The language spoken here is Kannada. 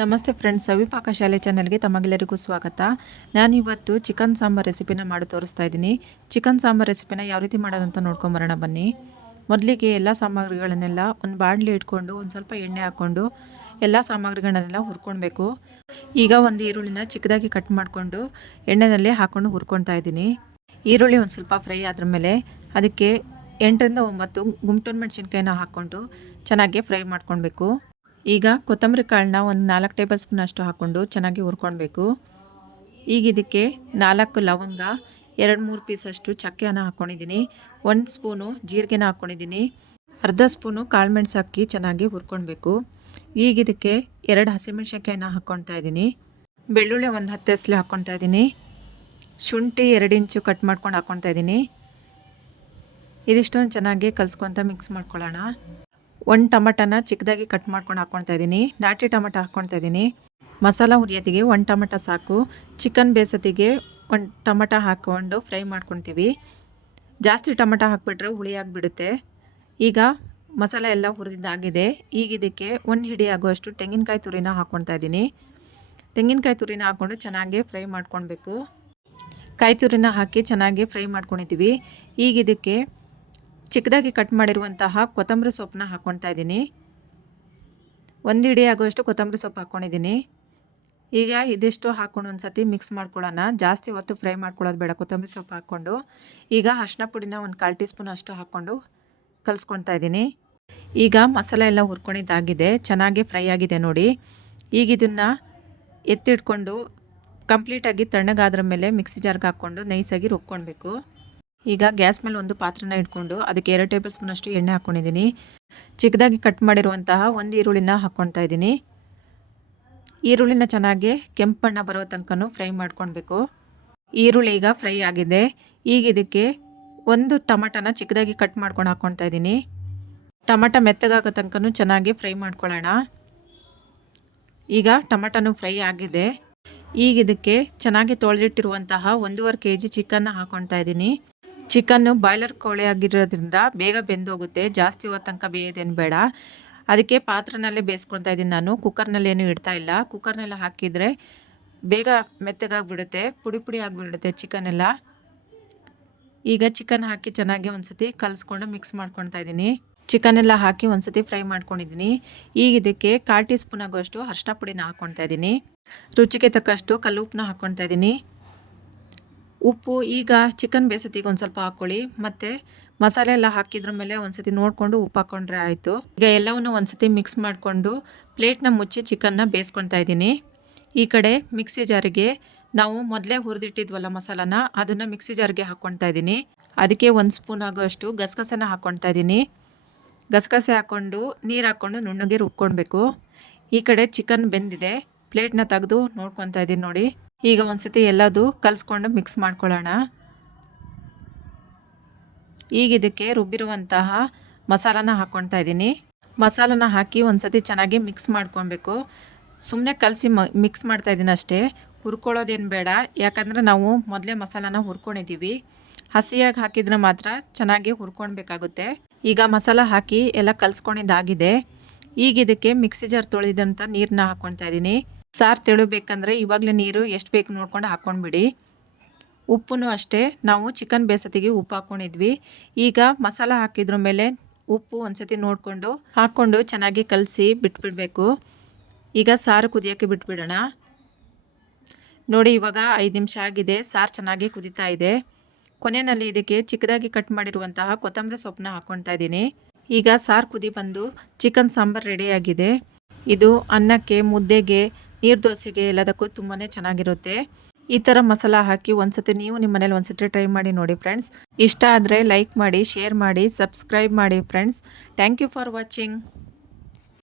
ನಮಸ್ತೆ ಫ್ರೆಂಡ್ಸ್ ಸವಿಪಾಕ ಶಾಲೆ ಚಾನಲ್ಗೆ ತಮಗೆಲ್ಲರಿಗೂ ಸ್ವಾಗತ. ನಾನಿವತ್ತು ಚಿಕನ್ ಸಾಂಬಾರ್ ರೆಸಿಪಿನ ಮಾಡಿ ತೋರಿಸ್ತಾ ಇದ್ದೀನಿ. ಚಿಕನ್ ಸಾಂಬಾರ್ ರೆಸಿಪಿನ ಯಾವ ರೀತಿ ಮಾಡೋದಂತ ನೋಡ್ಕೊಂಬರೋಣ ಬನ್ನಿ. ಮೊದಲಿಗೆ ಎಲ್ಲ ಸಾಮಗ್ರಿಗಳನ್ನೆಲ್ಲ ಒಂದು ಬಾಣಲಿ ಇಟ್ಕೊಂಡು ಒಂದು ಸ್ವಲ್ಪ ಎಣ್ಣೆ ಹಾಕ್ಕೊಂಡು ಎಲ್ಲ ಸಾಮಗ್ರಿಗಳನ್ನೆಲ್ಲ ಹುರ್ಕೊಳ್ಬೇಕು ಈಗ ಒಂದು ಈರುಳ್ಳಿನ ಚಿಕ್ಕದಾಗಿ ಕಟ್ ಮಾಡಿಕೊಂಡು ಎಣ್ಣೆನಲ್ಲಿ ಹಾಕ್ಕೊಂಡು ಹುರ್ಕೊಳ್ತಾ ಇದ್ದೀನಿ. ಈರುಳ್ಳಿ ಒಂದು ಸ್ವಲ್ಪ ಫ್ರೈ ಆದ್ರ ಮೇಲೆ ಅದಕ್ಕೆ ಎಂಟರಿಂದ ಒಂಬತ್ತು ಗುಂಟೂರು ಮೆಣಸಿನ್ಕಾಯಿನ ಹಾಕ್ಕೊಂಡು ಚೆನ್ನಾಗಿ ಫ್ರೈ ಮಾಡ್ಕೊಳ್ಬೇಕು ಈಗ ಕೊತ್ತಂಬರಿ ಕಾಳನ್ನ ಒಂದು ನಾಲ್ಕು ಟೇಬಲ್ ಸ್ಪೂನ್ ಅಷ್ಟು ಹಾಕ್ಕೊಂಡು ಚೆನ್ನಾಗಿ ಹುರ್ಕೊಳ್ಬೇಕು ಈಗ ಇದಕ್ಕೆ ನಾಲ್ಕು ಲವಂಗ, ಎರಡು ಮೂರು ಪೀಸಷ್ಟು ಚಕ್ಕೆಯನ್ನು ಹಾಕ್ಕೊಂಡಿದ್ದೀನಿ ಒಂದು ಸ್ಪೂನು ಜೀರಿಗೆನ ಹಾಕ್ಕೊಂಡಿದ್ದೀನಿ ಅರ್ಧ ಸ್ಪೂನು ಕಾಳುಮೆಣಸು ಹಾಕಿ ಚೆನ್ನಾಗಿ ಹುರ್ಕೊಳ್ಬೇಕು ಈಗ ಇದಕ್ಕೆ ಎರಡು ಹಸಿಮೆಣ್ಸಿನ್ಕಾಯಿನ ಹಾಕ್ಕೊಳ್ತಾ ಇದ್ದೀನಿ. ಬೆಳ್ಳುಳ್ಳಿ ಒಂದು ಹತ್ತು ಎಸ್ಲಿ ಹಾಕ್ಕೊಳ್ತಾ ಇದ್ದೀನಿ. ಶುಂಠಿ ಎರಡು ಇಂಚು ಕಟ್ ಮಾಡ್ಕೊಂಡು ಹಾಕ್ಕೊಳ್ತಾ ಇದ್ದೀನಿ. ಇದಿಷ್ಟೊಂದು ಚೆನ್ನಾಗಿ ಕಲಿಸ್ಕೊತ ಮಿಕ್ಸ್ ಮಾಡ್ಕೊಳ್ಳೋಣ. ಒಂದು ಟಮಟನ ಚಿಕ್ಕದಾಗಿ ಕಟ್ ಮಾಡ್ಕೊಂಡು ಹಾಕ್ಕೊಳ್ತಾ ಇದ್ದೀನಿ. ನಾಟಿ ಟಮಟ ಹಾಕ್ಕೊಳ್ತಾ ಇದ್ದೀನಿ. ಮಸಾಲ ಹುರಿಯತಿಗೆ ಒಂದು ಟಮಟ ಸಾಕು. ಚಿಕನ್ ಬೇಸತಿಗೆ ಒಂದು ಟಮಟ ಹಾಕ್ಕೊಂಡು ಫ್ರೈ ಮಾಡ್ಕೊತೀವಿ. ಜಾಸ್ತಿ ಟಮಟ ಹಾಕ್ಬಿಟ್ರೆ ಹುಳಿ ಆಗಿಬಿಡುತ್ತೆ. ಈಗ ಮಸಾಲ ಎಲ್ಲ ಹುರಿದಿದ್ದಾಗಿದೆ ಈಗ ಇದಕ್ಕೆ ಒಂದು ಹಿಡಿ ಆಗುವಷ್ಟು ತೆಂಗಿನಕಾಯಿ ತುರಿನ ಹಾಕ್ಕೊಳ್ತಾ ಇದ್ದೀನಿ. ತೆಂಗಿನಕಾಯಿ ತುರಿನ ಹಾಕ್ಕೊಂಡು ಚೆನ್ನಾಗಿ ಫ್ರೈ ಮಾಡ್ಕೊಳ್ಬೇಕು. ಕಾಯಿ ತುರಿನ ಹಾಕಿ ಚೆನ್ನಾಗಿ ಫ್ರೈ ಮಾಡ್ಕೊಂಡಿದ್ದೀವಿ ಈಗ ಇದಕ್ಕೆ ಚಿಕ್ಕದಾಗಿ ಕಟ್ ಮಾಡಿರುವಂತಹ ಕೊತ್ತಂಬರಿ ಸೊಪ್ಪನ್ನ ಹಾಕ್ಕೊಳ್ತಾ ಇದ್ದೀನಿ. ಒಂದು ಇಡೀ ಆಗುವಷ್ಟು ಕೊತ್ತಂಬರಿ ಸೊಪ್ಪು ಹಾಕ್ಕೊಂಡಿದ್ದೀನಿ ಈಗ ಇದಿಷ್ಟು ಹಾಕ್ಕೊಂಡು ಒಂದು ಸತಿ ಮಿಕ್ಸ್ ಮಾಡ್ಕೊಳ್ಳೋಣ. ಜಾಸ್ತಿ ಹೊತ್ತು ಫ್ರೈ ಮಾಡ್ಕೊಳ್ಳೋದು ಬೇಡ, ಕೊತ್ತಂಬರಿ ಸೊಪ್ಪು ಹಾಕ್ಕೊಂಡು. ಈಗ ಅರ್ಶಿನ ಪುಡಿನ ಒಂದು ಕಾಲು ಟೀ ಸ್ಪೂನ್ ಅಷ್ಟು ಹಾಕ್ಕೊಂಡು ಕಲಿಸ್ಕೊಳ್ತಾ ಇದ್ದೀನಿ. ಈಗ ಮಸಾಲೆ ಎಲ್ಲ ಹುರ್ಕೊಂಡಿದ್ದಾಗಿದೆ, ಚೆನ್ನಾಗಿ ಫ್ರೈ ಆಗಿದೆ ನೋಡಿ. ಈಗ ಇದನ್ನು ಎತ್ತಿಟ್ಕೊಂಡು ಕಂಪ್ಲೀಟಾಗಿ ತಣ್ಣಗಾದ್ರ ಮೇಲೆ ಮಿಕ್ಸಿ ಜಾರ್ಗೆ ಹಾಕ್ಕೊಂಡು ನೈಸಾಗಿ ರುಬ್ಕೊಳ್ಬೇಕು. ಈಗ ಗ್ಯಾಸ್ ಮೇಲೆ ಒಂದು ಪಾತ್ರೆನ ಇಟ್ಕೊಂಡು ಅದಕ್ಕೆ ಎರಡು ಟೇಬಲ್ ಸ್ಪೂನಷ್ಟು ಎಣ್ಣೆ ಹಾಕ್ಕೊಂಡಿದ್ದೀನಿ ಚಿಕ್ಕದಾಗಿ ಕಟ್ ಮಾಡಿರುವಂತಹ ಒಂದು ಈರುಳ್ಳಿನ ಹಾಕ್ಕೊಳ್ತಾ ಇದ್ದೀನಿ. ಈರುಳ್ಳಿನ ಚೆನ್ನಾಗಿ ಕೆಂಪು ಬಣ್ಣ ಬರೋ ತನಕ ಫ್ರೈ ಮಾಡ್ಕೊಳ್ಬೇಕು. ಈರುಳ್ಳಿ ಈಗ ಫ್ರೈ ಆಗಿದೆ. ಈಗ ಇದಕ್ಕೆ ಒಂದು ಟಮಟನ ಚಿಕ್ಕದಾಗಿ ಕಟ್ ಮಾಡ್ಕೊಂಡು ಹಾಕ್ಕೊಳ್ತಾ ಇದ್ದೀನಿ. ಟಮಟ ಮೆತ್ತಗಾಗೋ ತನಕ ಚೆನ್ನಾಗಿ ಫ್ರೈ ಮಾಡ್ಕೊಳ್ಳೋಣ. ಈಗ ಟಮಟನು ಫ್ರೈ ಆಗಿದೆ. ಈಗ ಇದಕ್ಕೆ ಚೆನ್ನಾಗಿ ತೊಳೆದಿಟ್ಟಿರುವಂತಹ ಒಂದೂವರೆ ಕೆ ಜಿ ಚಿಕನ್ನ ಹಾಕ್ಕೊಳ್ತಾ ಇದ್ದೀನಿ. ಚಿಕನ್ನು ಬಾಯ್ಲರ್ ಕೋಳಿ ಆಗಿರೋದ್ರಿಂದ ಬೇಗ ಬೆಂದೋಗುತ್ತೆ, ಜಾಸ್ತಿ ಹೋದ ತನಕ ಬೇಯೋದೇನು ಬೇಡ. ಅದಕ್ಕೆ ಪಾತ್ರನಲ್ಲೇ ಬೇಯಿಸ್ಕೊಳ್ತಾ ಇದ್ದೀನಿ ನಾನು. ಕುಕ್ಕರ್ನಲ್ಲಿ ಏನು ಇಡ್ತಾ ಇಲ್ಲ. ಕುಕ್ಕರ್ನೆಲ್ಲ ಹಾಕಿದರೆ ಬೇಗ ಮೆತ್ತಗಾಗಿಬಿಡುತ್ತೆ, ಪುಡಿ ಪುಡಿ ಆಗಿಬಿಡುತ್ತೆ ಚಿಕನ್ ಎಲ್ಲ ಈಗ ಚಿಕನ್ ಹಾಕಿ ಚೆನ್ನಾಗಿ ಒಂದು ಸತಿ ಕಲಿಸ್ಕೊಂಡು ಮಿಕ್ಸ್ ಮಾಡ್ಕೊಳ್ತಾ ಇದ್ದೀನಿ. ಚಿಕನ್ ಎಲ್ಲ ಹಾಕಿ ಒಂದು ಸತಿ ಫ್ರೈ ಮಾಡ್ಕೊಂಡಿದ್ದೀನಿ. ಈಗ ಇದಕ್ಕೆ ಕಾಲು ಟೀ ಸ್ಪೂನ್ ಆಗುವಷ್ಟು ಅರ್ಶಿನ ಪುಡಿನ ಹಾಕ್ಕೊಳ್ತಾ ಇದ್ದೀನಿ. ರುಚಿಗೆ ತಕ್ಕಷ್ಟು ಕಲ್ಲು ಉಪ್ಪನ್ನ ಹಾಕ್ಕೊಳ್ತಾ ಇದ್ದೀನಿ. ಉಪ್ಪು, ಈಗ ಚಿಕನ್ ಬೇಸತಿಗೆ ಒಂದು ಸ್ವಲ್ಪ ಹಾಕ್ಕೊಳ್ಳಿ. ಮತ್ತು ಮಸಾಲೆ ಎಲ್ಲ ಹಾಕಿದ್ರ ಮೇಲೆ ಒಂದ್ಸತಿ ನೋಡಿಕೊಂಡು ಉಪ್ಪು ಹಾಕ್ಕೊಂಡ್ರೆ ಆಯಿತು. ಈಗ ಎಲ್ಲವನ್ನು ಒಂದ್ಸತಿ ಮಿಕ್ಸ್ ಮಾಡಿಕೊಂಡು ಪ್ಲೇಟ್ನ ಮುಚ್ಚಿ ಚಿಕನ್ನ ಬೇಯಿಸ್ಕೊತಾ ಇದ್ದೀನಿ. ಈ ಕಡೆ ಮಿಕ್ಸಿ ಜಾರಿಗೆ ನಾವು ಮೊದಲೇ ಹುರಿದಿಟ್ಟಿದ್ವಲ್ಲ ಮಸಾಲಾನ, ಅದನ್ನು ಮಿಕ್ಸಿ ಜಾರಿಗೆ ಹಾಕ್ಕೊಳ್ತಾ ಇದ್ದೀನಿ. ಅದಕ್ಕೆ ಒಂದು ಸ್ಪೂನ್ ಆಗೋಷ್ಟು ಗಸಗಸೆನ ಹಾಕ್ಕೊಳ್ತಾ ಇದ್ದೀನಿ. ಗಸಗಸೆ ಹಾಕ್ಕೊಂಡು ನೀರು ಹಾಕ್ಕೊಂಡು ನುಣ್ಣಗೆ ರುಬ್ಕೊಳ್ಬೇಕು. ಈ ಕಡೆ ಚಿಕನ್ ಬೆಂದಿದೆ. ಪ್ಲೇಟ್ನ ತೆಗೆದು ನೋಡ್ಕೊತಾ ಇದ್ದೀನಿ ನೋಡಿ. ಈಗ ಒಂದ್ಸತಿ ಎಲ್ಲದು ಕಲಿಸ್ಕೊಂಡು ಮಿಕ್ಸ್ ಮಾಡ್ಕೊಳ್ಳೋಣ. ಈಗ ಇದಕ್ಕೆ ರುಬ್ಬಿರುವಂತಹ ಮಸಾಲಾನ ಹಾಕ್ಕೊಳ್ತಾ ಇದ್ದೀನಿ. ಮಸಾಲಾನ ಹಾಕಿ ಒಂದ್ಸತಿ ಚೆನ್ನಾಗಿ ಮಿಕ್ಸ್ ಮಾಡ್ಕೊಬೇಕು ಸುಮ್ಮನೆ ಕಲಸಿ ಮಿಕ್ಸ್ ಮಾಡ್ತಾ ಇದ್ದೀನಿ ಅಷ್ಟೇ. ಹುರ್ಕೊಳ್ಳೋದೇನು ಬೇಡ. ಯಾಕಂದರೆ ನಾವು ಮೊದಲೇ ಮಸಾಲಾನ ಹುರ್ಕೊಂಡಿದ್ದೀವಿ. ಹಸಿಯಾಗಿ ಹಾಕಿದ್ರೆ ಮಾತ್ರ ಚೆನ್ನಾಗಿ ಹುರ್ಕೊಳ್ಬೇಕಾಗುತ್ತೆ. ಈಗ ಮಸಾಲ ಹಾಕಿ ಎಲ್ಲ ಕಲಿಸ್ಕೊಂಡಿದ್ದಾಗಿದೆ. ಈಗ ಇದಕ್ಕೆ ಮಿಕ್ಸಿ ಜಾರ್ ತೊಳೆದಂಥ ನೀರನ್ನ ಹಾಕ್ಕೊಳ್ತಾ ಇದ್ದೀನಿ. ಸಾರು ತೆಳುಬೇಕಂದ್ರೆ ಇವಾಗಲೇ ನೀರು ಎಷ್ಟು ಬೇಕು ನೋಡ್ಕೊಂಡು ಹಾಕ್ಕೊಂಡ್ಬಿಡಿ ಉಪ್ಪು ಅಷ್ಟೇ, ನಾವು ಚಿಕನ್ ಬೇಸತಿಗೆ ಉಪ್ಪು ಹಾಕ್ಕೊಂಡಿದ್ವಿ ಈಗ ಮಸಾಲ ಹಾಕಿದ್ರ ಮೇಲೆ ಉಪ್ಪು ಒಂದ್ಸತಿ ನೋಡಿಕೊಂಡು ಹಾಕ್ಕೊಂಡು ಚೆನ್ನಾಗಿ ಕಲಸಿ ಬಿಟ್ಬಿಡಬೇಕು. ಈಗ ಸಾರು ಕುದಿಯೋಕ್ಕೆ ಬಿಟ್ಬಿಡೋಣ. ನೋಡಿ ಇವಾಗ ಐದು ನಿಮಿಷ ಆಗಿದೆ, ಸಾರು ಚೆನ್ನಾಗಿ ಕುದೀತಾ ಇದೆ. ಕೊನೆಯಲ್ಲಿ ಇದಕ್ಕೆ ಚಿಕ್ಕದಾಗಿ ಕಟ್ ಮಾಡಿರುವಂತಹ ಕೊತ್ತಂಬರಿ ಸೊಪ್ಪನ್ನ ಹಾಕ್ಕೊಳ್ತಾ ಇದ್ದೀನಿ. ಈಗ ಸಾರು ಕುದಿ ಬಂದು ಚಿಕನ್ ಸಾಂಬಾರು ರೆಡಿಯಾಗಿದೆ ಇದು ಅನ್ನಕ್ಕೆ, ಮುದ್ದೆಗೆ ನೀರು ದೋಸೆಗೆ ಎಲ್ಲದಕ್ಕೂ ತುಂಬಾ ಚೆನ್ನಾಗಿರುತ್ತೆ. ಈ ಥರ ಮಸಾಲ ಹಾಕಿ ಒಂದ್ಸತಿ ನೀವು ನಿಮ್ಮ ಮನೇಲಿ ಒಂದ್ಸತಿ ಟ್ರೈ ಮಾಡಿ ನೋಡಿ ಫ್ರೆಂಡ್ಸ್. ಇಷ್ಟ ಆದರೆ ಲೈಕ್ ಮಾಡಿ, ಶೇರ್ ಮಾಡಿ, ಸಬ್ಸ್ಕ್ರೈಬ್ ಮಾಡಿ friends. Thank you for watching.